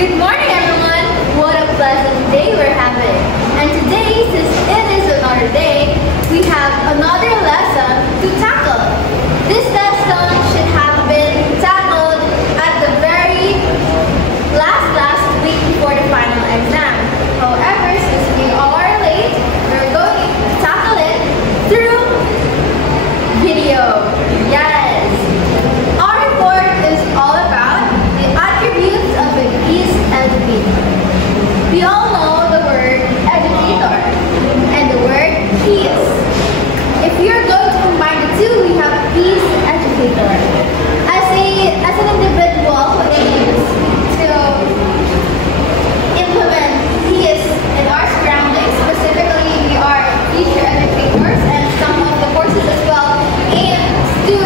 Good morning, everyone. What a pleasant day we're having. And today, since it is another day, we have another lesson to tackle. This lesson should have been tackled at the very last week before the final exam. However, since we are late, we're going to tackle it through video. Yes. Our report is all about the attributes of a peace educator. We all know the word educator and the word peace. If we are going to combine the two, we have peace educator. As an individual who aims to implement peace in our surroundings, specifically we are teacher educators and some of the courses as well aim to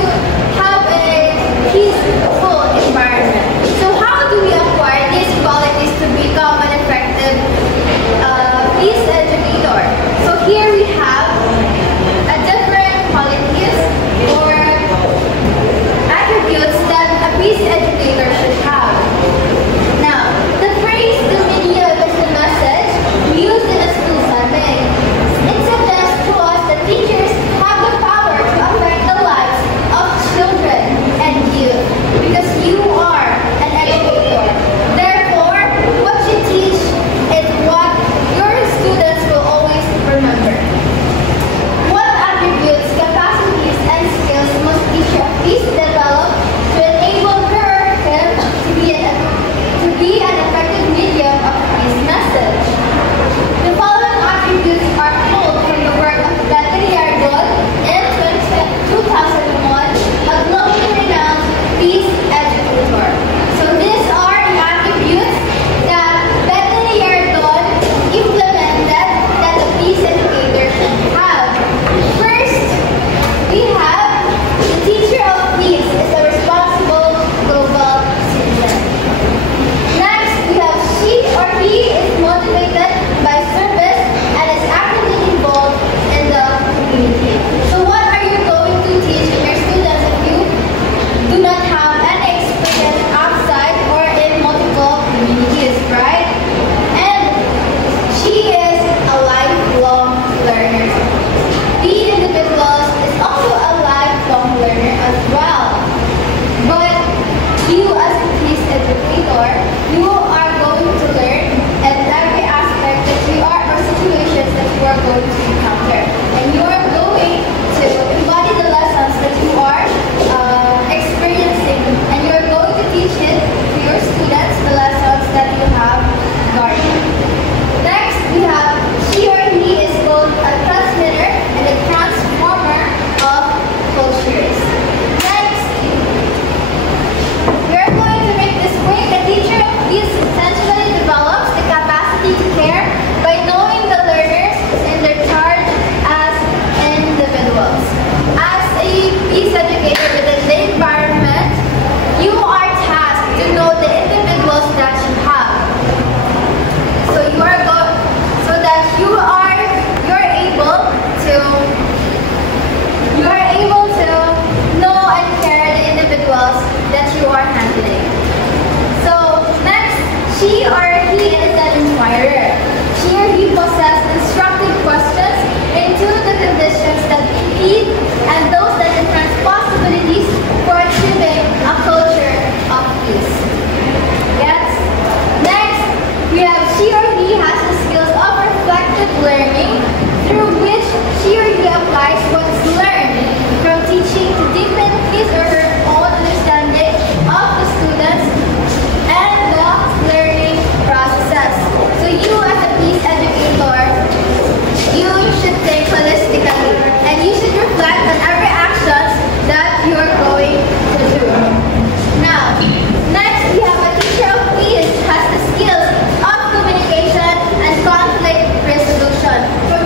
have a peaceful environment. So how do we acquire these qualities to become an effective peace educator? So here we have a different qualities or attributes that a peace educator should have. Now, the phrase "the medium is the message" used in a school setting. It suggests to us that teachers have the power to affect the lives of children and youth because you are an educator. Therefore, what you teach is what your students will always remember. What attributes, capacities, and skills must teacher of peace develop to enable him to be an effective medium of peace message? The following attributes are pulled from the work of Bethany Ardon in 2001, a globally renowned peace educator. So these are the attributes that Bethany Ardon implemented that a peace educator should have. First, we have the teacher of peace is a responsible global citizen. Next, we have she or he is motivated by service and is actively involved in the community. So what are you going to teach your students if you do not have any experience outside or in multiple communities, right? And she is a lifelong learner. The individuals is also a lifelong learner as well. But you as a peace educator, you are going to learn in every aspect that you are or situations that you are going to encounter. And you are going to embody the lessons that you are experiencing. And you are going to teach it to your students the lessons that you have learned. Next, we have she or he is both a transmitter and a transformer of cultures. Next, we are going to make this quick. The teacher of peace essentially develops the capacity to care by knowing the learners in their charge as individuals. As a peace educator within the environment, you are tasked to know the individuals that you have. So you're able to know and care the individuals that you are handling. So next, she or he is an inquirer. She or he possesses instructive questions into the conditions that impede and those that enhance possibilities for achieving a culture of peace. Yes. Next, we have she or he has the skills of reflective learning through which she or he applies what is learned from teaching to deepen his or her own understanding of the students and the learning processes. So you as a peace educator, you should think holistically and you should reflect on every actions that you are going to do. Now, next we have a teacher of peace has the skills of communication and conflict resolution. From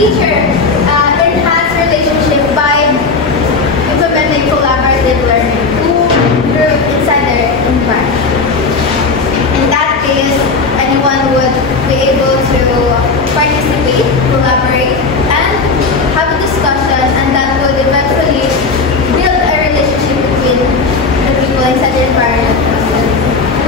teacher enhance relationship by implementing collaborative learning through inside their environment. In that case, anyone would be able to participate, collaborate, and have a discussion, and that would eventually build a relationship between the people inside the environment.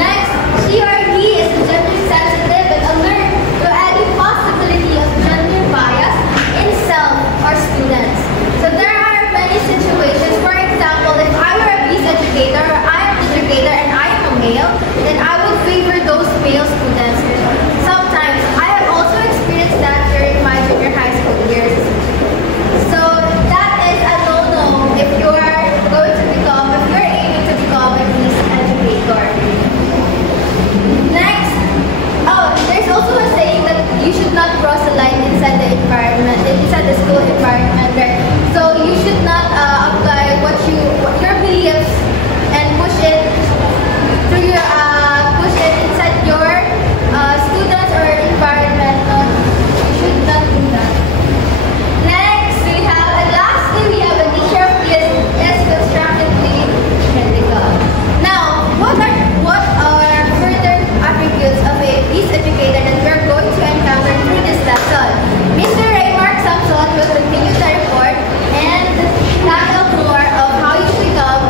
Next, she or he is gender sensitive and alert to any possibility of gender bias in self or students. So there are many situations. For example, if I were a peace educator or I am an educator and I am a male, then I would favor those male students. Sometimes I have also experienced that during my junior high school years. So that is a no-no if you're aiming to become a peace educator. Next, there's also a saying that you should not cross the line inside the environment, inside the school environment, right? So you should not apply your beliefs and push it inside your students or environment. No, you should not do that. Next, lastly we have a nature of peace is constructively critical. Now, what are further attributes of a peace educator that we are going to encounter through this lesson? Mr. Raymark Samson will continue the report and tackle more of how you become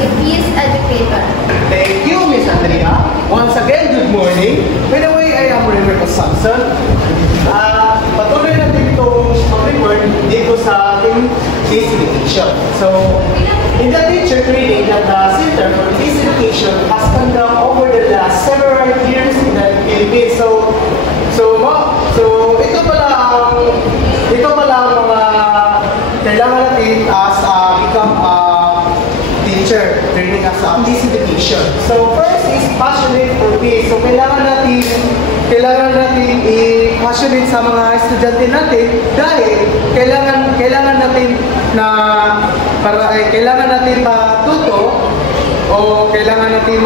a peace educator. Thank you, Miss Andrea. Once again, good morning. By the way, I am Raymark Samson. Patuloy natin itong mag-report dito sa ating peace education. So, in the teacher training that the Center for Peace Education has conducted over the last several years in the Philippines. So ito pala ang mga kailangan natin as become a teacher training as a peace education. So first is passionate for peace. So kailangan natin i-passionate sa mga estudyante natin dahil kailangan natin matuto o kailangan natin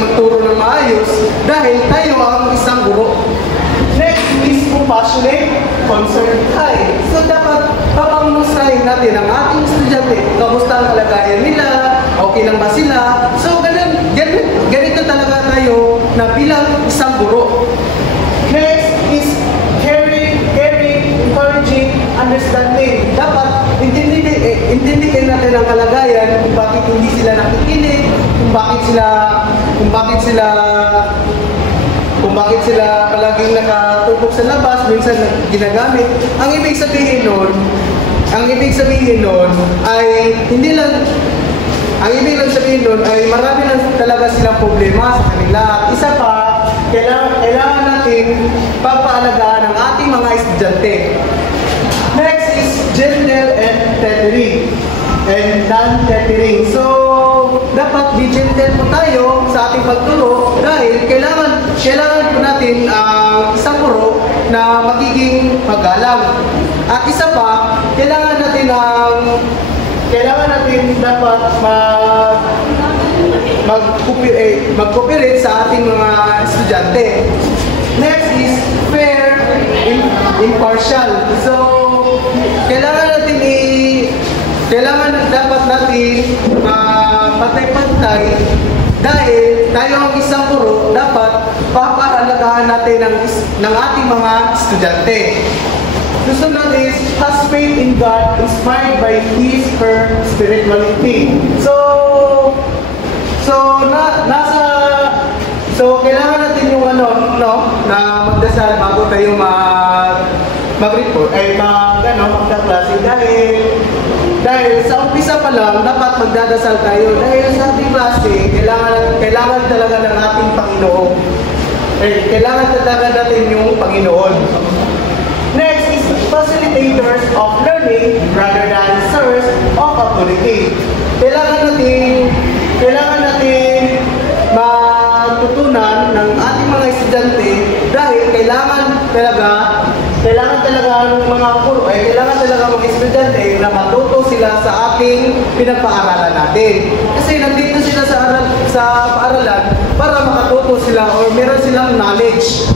magturo ng maayos dahil tayo ang isang guro. Next is compassionate, concerned tayo. So dapat papamustahin natin ang ating estudyante. Kamusta ang kalagayan nila? Okay lang ba sila? So ganito talaga tayo na bilang isang guro. Next is caring, encouraging, understanding. Dapat intindihin natin ang kalagayan kung bakit hindi sila nakikinig, kung bakit sila palaging nakatupok sa labas, minsan ginagamit. Ang ibig sabihin nun ay marami lang talaga silang problema sa kanila. At isa pa, kailangan natin papaalagaan ang ating mga estudyante. Next is gentle and tethering and non-tethering. So, dapat be gentle po tayo sa ating pagturo dahil kailangan po natin isang guro na magiging magalang. At isa pa, kailangan natin dapat mag-cooperate sa ating mga estudyante. Next is fair, impartial. So, dapat natin patay-patay dahil tayo ang isang guro, dapat papahalagahan natin ng ating mga estudyante. Susunod is has faith in God inspired by His spirituality. So kailangan natin yung na magdasal bago tayo mag-report ay magkaklase dahil sa umpisa pa lang dapat magdadasal tayo dahil sa ating klase kailangan talaga ng ating Panginoon. Kailangan talaga natin yung Panginoon. Next is facilitators of learning rather than source of authority. Kailangan natin matutunan ng ating mga estudyante dahil kailangan talaga ng mga guro kailangan talaga mga estudyante na matuto sila sa ating pinagpaaralan natin. Kasi nandito sila sa paaralan para makatuto sila or meron silang knowledge.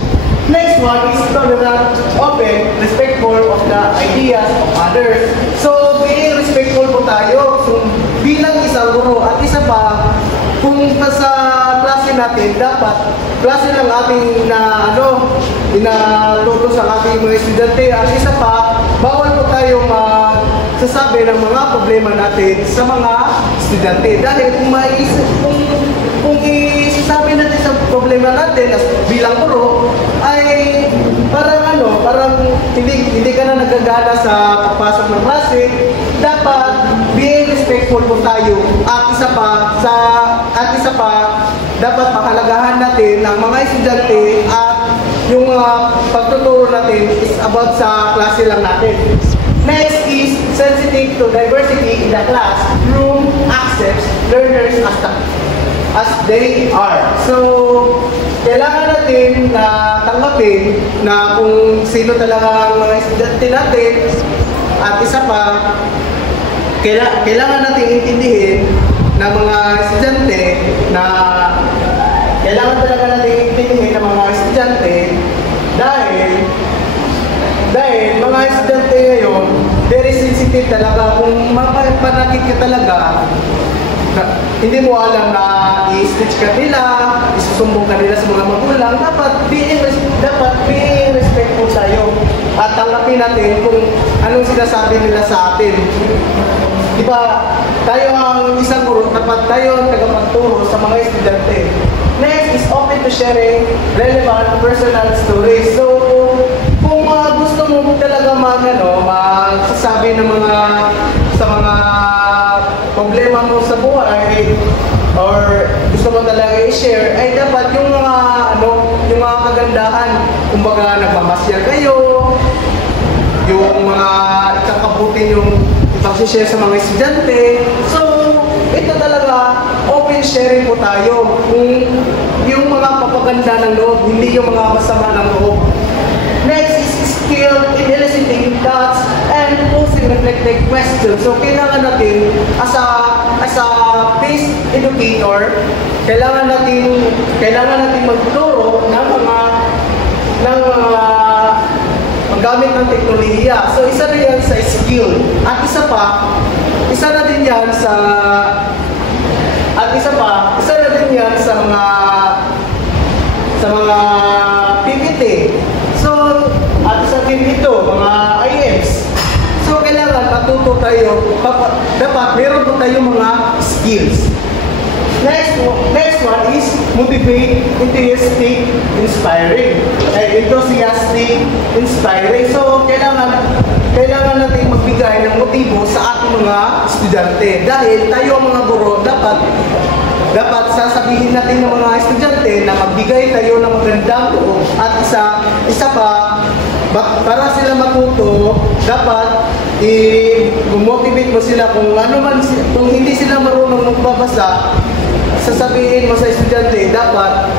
Next one is tolerant, open, respectful of the ideas of others. So, being respectful po tayo. So, bilang isang guro at isa pa, kung sa klase natin, dapat klase ng ating inatuto sa ating mga estudyante. At isa pa, bawal po tayong sasabi ng mga problema natin sa mga estudyante. Dahil kung isasabi natin sa problema natin bilang guro, ay parang hindi ka na nagagana sa pagpasok ng klase. Dapat being respectful po tayo. At isa pa, dapat pahalagahan natin ang mga estudyante at yung pagtuturo natin is about sa klase lang natin. Next is sensitive to diversity in the classroom, accepts learners as they are. So, kailangan natin na tanggapin na kung sino talaga ang mga estudyante natin. At isa pa, kailangan natin intindihin ng mga estudyante na dahil mga estudyante ngayon, very sensitive talaga. Kung mapanakit ka talaga, hindi mo alam na i-stitch ka nila, isusumbong ka nila sa mga magulang, dapat being respectful tayo at tanggapin natin kung anong sinasabi nila sa atin. Diba, tayo ang isang guro, dapat tayo ang tagapagturo sa mga estudyante. Next is open to sharing relevant personal stories. So, kung gusto mo talaga magsasabi ng sa mga problema mo sa buhay or gusto mo talaga i-share, ay dapat yung mga kagandahan, kumbaga nagmamasyal kayo, yung mga ikakabutin yung ipag-share sa mga estudyante. So, ito talaga, open sharing po tayo. Kung yung mga papaganda ng loob, hindi yung mga masama ng loob. Next is skill in eliciting thoughts and posing reflective questions. So, kailangan natin, as a PACE educator, kailangan natin magturo ng mga gamit ng teknolohiya. So, isa na yan sa skill. At isa na din yan sa mga PPT. So, at isa din ito, mga IMs. So, kailangan matuto tayo. Dapat meron po tayong mga skills. Next one is motivate, enthusiastic, inspiring. Enthusiastic, inspiring. So, kailangan natin magbigay ng motibo sa ating mga estudyante. Dahil tayo ang mga guro, dapat sasabihin natin ng mga estudyante na magbigay tayo ng magandang loob. At isa pa, para sila matuto, dapat i-motivate mo sila kung hindi sila marunong magbabasa, sasabihin mo sa estudyante, dapat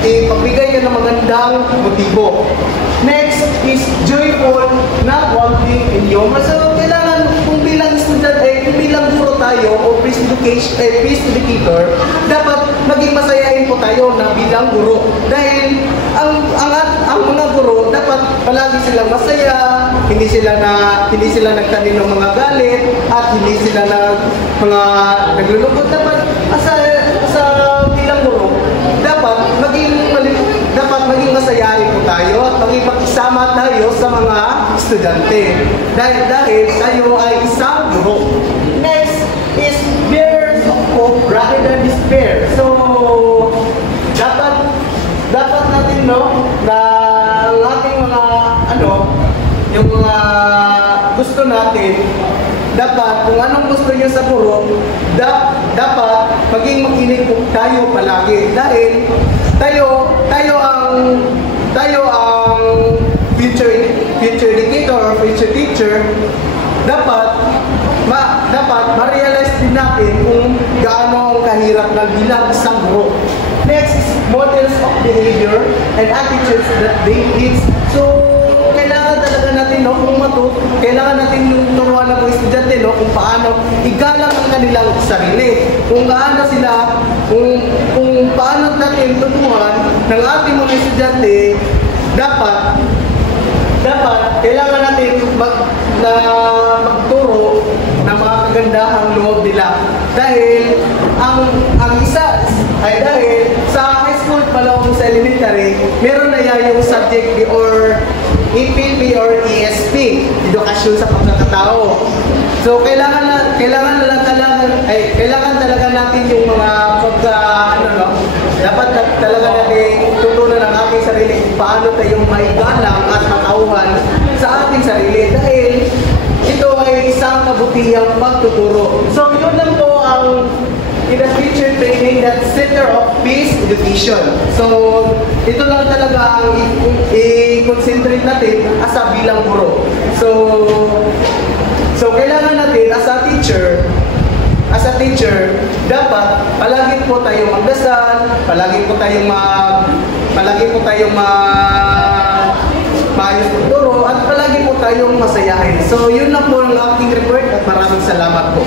ipagbigay ka ng magandang motibo. Next is joyful, not wanting in humor. So, kailangan kung bilang estudyante, kung bilang guro tayo o PACE educator, dapat maging masayahin po tayo na bilang guro. Dahil ang mga guro, dapat palagi silang masaya, hindi sila nagtanim ng mga galit, at hindi sila naglulungkot. Dapat sa bilang guro, dapat maging masayahin po tayo at maging pakisama tayo sa mga estudyante. Dahil tayo ay isang guro. Next is bearers of hope rather than despair. So, dapat natin na ang ating yung mga gusto natin, dapat kung anong gusto niyo sa guro, dapat maging makinig po tayo palagi. Dahil tayo ang future educator or future teacher. Dapat ma-realize din natin kung gaano ang kahirap ng bilang isang guro. Next is models of behavior and attitudes that they teach. So, kailangan talaga natin, kailangan natin yung turuan ng mga estudyante, kung paano igalang ang kanilang sarili. Kung paano natin tutuhan ng ating mga estudyante, dapat kailangan natin magturo ng mga kagandahang loob nila. Dahil ang isa ay dahil sa high school pa lang sa elementary, meron na yan yung subject or EPP or ESP, edukasyon sa pagkakatao. So kailangan talaga natin yung mga dapat talaga natin tutunan ng ating sarili kung paano tayong maigalang at matauhan sa ating sarili dahil ito ay isang kabutihang pagtuturo. So yun lang po ang in a teacher training that Center of Peace Education. So ito lang talaga ang i-concentrate natin as a bilang guro. So kailangan natin as a teacher, dapat palagi po tayong magdasal, palagi po tayong maayos magturo, at palagi po tayong masayahin. So yun lang po ang aking report at maraming salamat po.